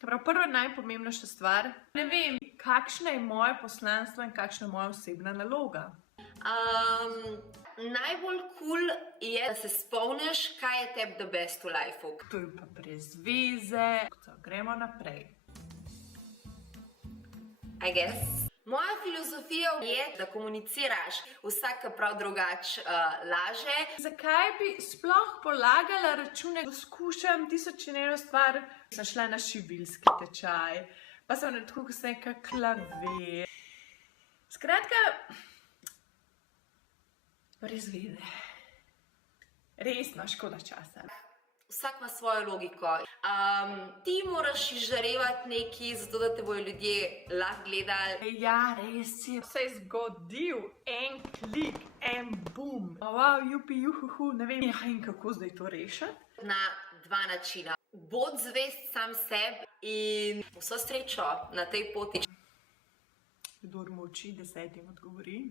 Prva najpomembnejša stvar, ne vem, kakšno je moje poslanstvo in kakšna je moja osebna naloga. Najbolj cool je, da se spomniš, kaj je tebi the best v lifeu. To je pa brez veze. Gremo naprej. I guess. Moja filozofija je, da komuniciraš, vsak prav drugače laže. Zakaj bi sploh polagala račune? Poskušam 1001 stvar. Sem šla na šiviljski tečaj, pa sem tako se neka klavir. Skratka, brez veze. Resno, škoda časa. Vsak ima svojo logiko. Ti moraš izžarevati nekaj, zato da te bojo ljudje lahko gledali. Ja, res je. Se je zgodil. En klik, en boom. Wow, jupi, juhuhu, ne vem. In kako zdaj to rešiti? Na dva načina. Bod zvest sam sebi in vso srečo na tej poti. Kdor molči, 10 odgovori.